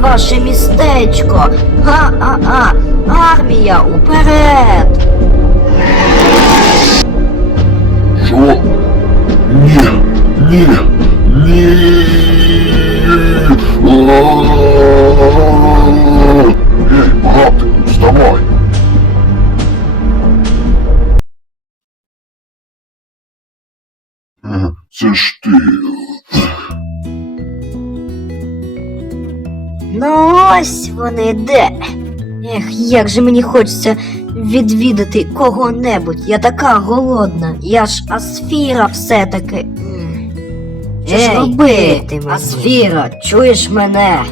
ваше містечко. Га-а-а! Армія, уперед! Що? Ні, ні, ні. Вони де. Ех, як же мені хочеться відвідати кого-небудь. Я така голодна. Я ж асфіра все-таки. Що ж робити ти, мені? Асфіра, чуєш мене?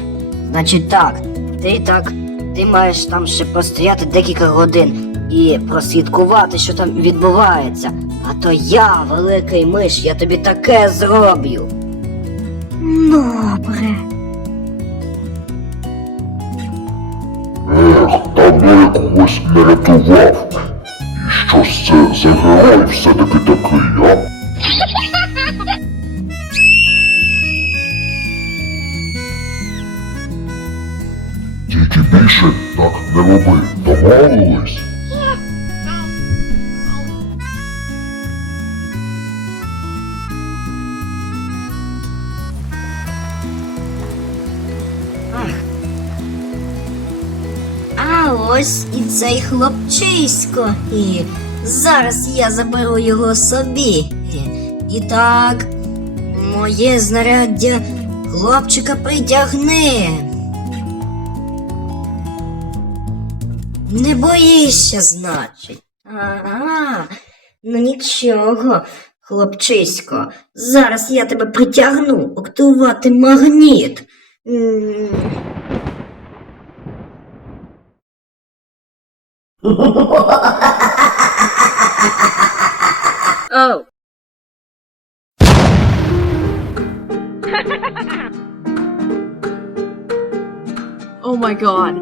Значить так, ти так, ти маєш там ще постояти декілька годин і прослідкувати, що там відбувається. А то я, великий миш, я тобі таке зроблю. Добре. Ех, давно я когось не рятував. І що ж це за герой все-таки такий, а? Тільки більше так не роби, домовились? Ось і цей хлопчисько. І зараз я заберу його собі. І так, моє знаряддя хлопчика притягни. Не боїшся, значить. Ага, ну нічого, хлопчисько. Зараз я тебе притягну, активувати магніт. Оу. Oh my god.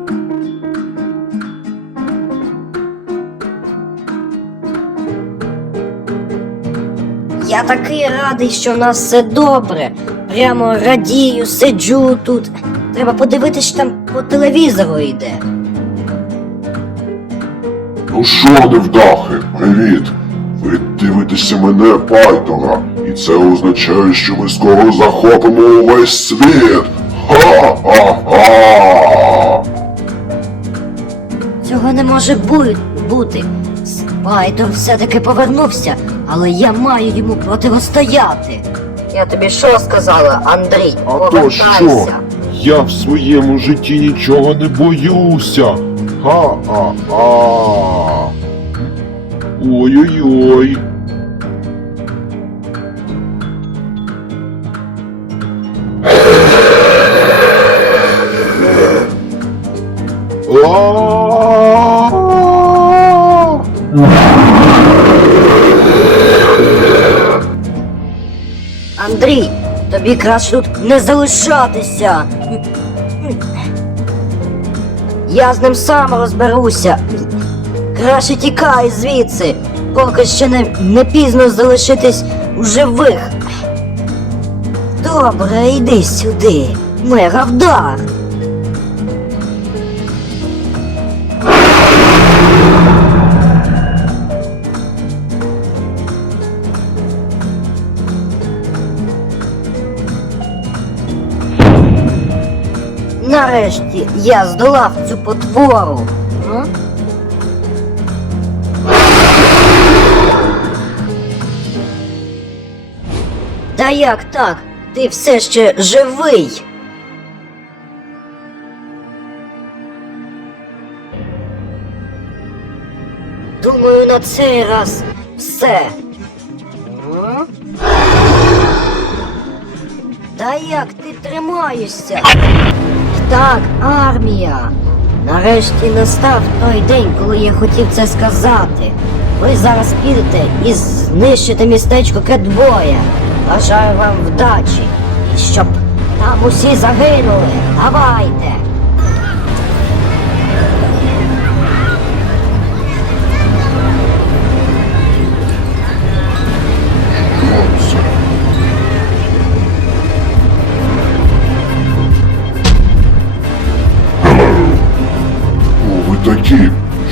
Я такий радий, що в нас все добре. Прямо радію, сиджу тут. Треба подивитися, що там по телевізору йде. Ну що, невдахи, привіт! Ви дивитеся мене, Пайтора, і це означає, що ми скоро захопимо увесь світ! Ха-ха-ха! Цього не може бу- бути. Спайдер все-таки повернувся, але я маю йому протистояти. Я тобі що сказала, Андрій? А то Повертайся. що? Я в своєму житті нічого не боюся. Ха-ха-ха. Ой-ой-ой. Андрій, тобі краще тут не залишатися. Я з ним сам розберуся. Краще тікай звідси, поки ще не, не пізно залишитись у живих. Добре, йди сюди, мегавдар. Нарешті я здолав цю потвору. Та як так? Ти все ще живий. Думаю, на цей раз все. Та як ти тримаєшся? Так, армія. Нарешті настав той день, коли я хотів це сказати. Ви зараз підете і знищите містечко Кетбоя. Бажаю вам вдачі щоб там усі загинули. Давайте. Такі,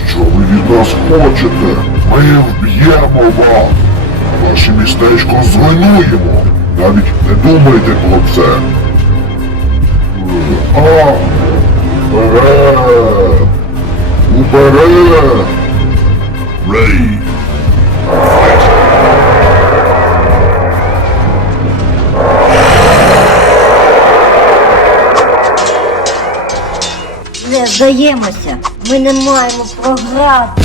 що ви від нас хочете, ми вб'ємо вас! Ваше містечко зруйнуємо! Навіть не думайте про це! А! Вперед! Уперед! Рей! Не здаємося, ми не маємо програти.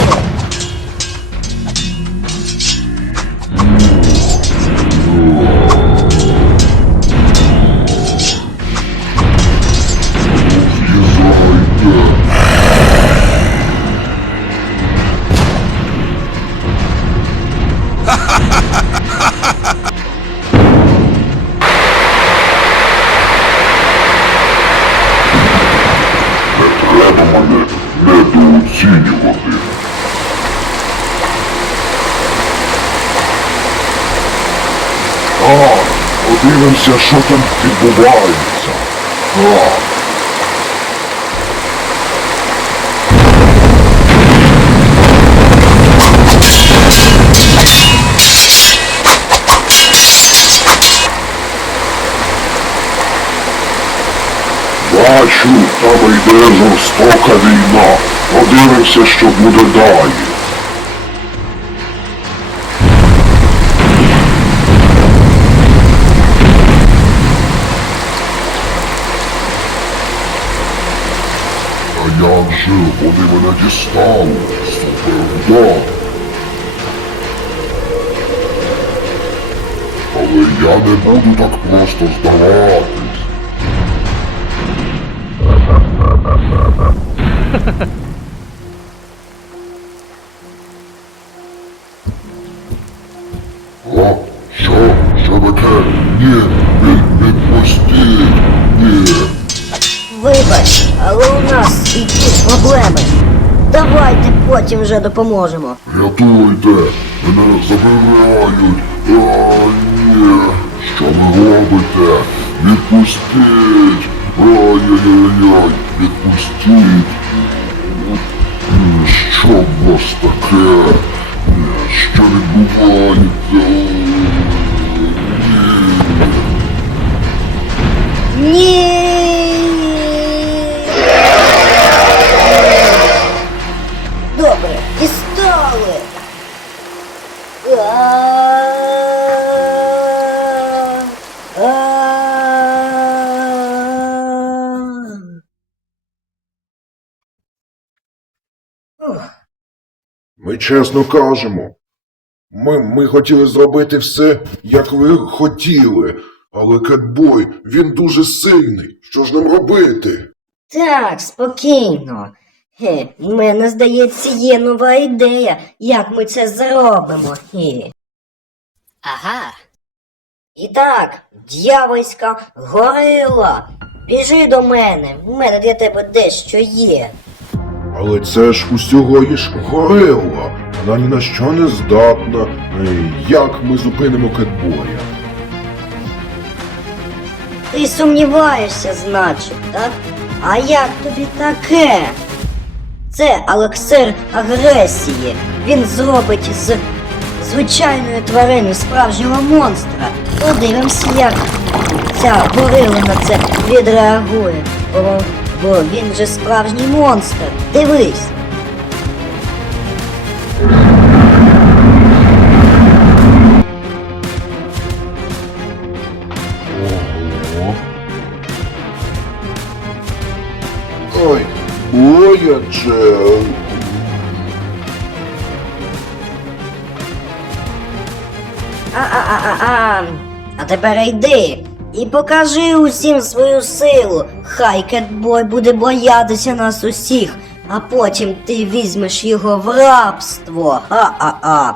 Мене недооцінювати. Так, подивимося, що там відбувається. Так. Бачу, там йде жорстока війна. Подивимося, що буде далі. А як же вони мене дістали? Суперудар. Але я не буду так просто здаватись. О, що? Що таке? Ні, від, відпустіть! Ні. Вибач, але у нас якісь проблеми. Давайте потім вже допоможемо. Рятуйте! Мене забирають! А, ні! Що ви робите? Відпустіть! Ай-яй-яй-яй! Відпустіть! Що в вас таке? Що відбувається? Ні. Чесно кажемо. Ми, ми хотіли зробити все, як ви хотіли. Але кетбой, він дуже сильний. Що ж нам робити? Так, спокійно. Хе, в мене, здається, є нова ідея, як ми це зробимо. Хе. Ага. І так, дьявольська горила. Біжи до мене, в мене для тебе дещо є. Але це ж усього лиш горила. Вона ні на що не здатна. Е, Як ми зупинимо кетбоя? Ти сумніваєшся, значить, так? А як тобі таке? Це елексир агресії. Він зробить з звичайної тварини справжнього монстра. Подивимося, як ця горила на це відреагує. Бо, він же справжній монстр. Дивись. Ого. Ой, бояче. А-а-а-а-а. А тепер йди і покажи усім свою силу. Хай кетбой буде боятися нас усіх, а потім ти візьмеш його в рабство. Ха-а-а.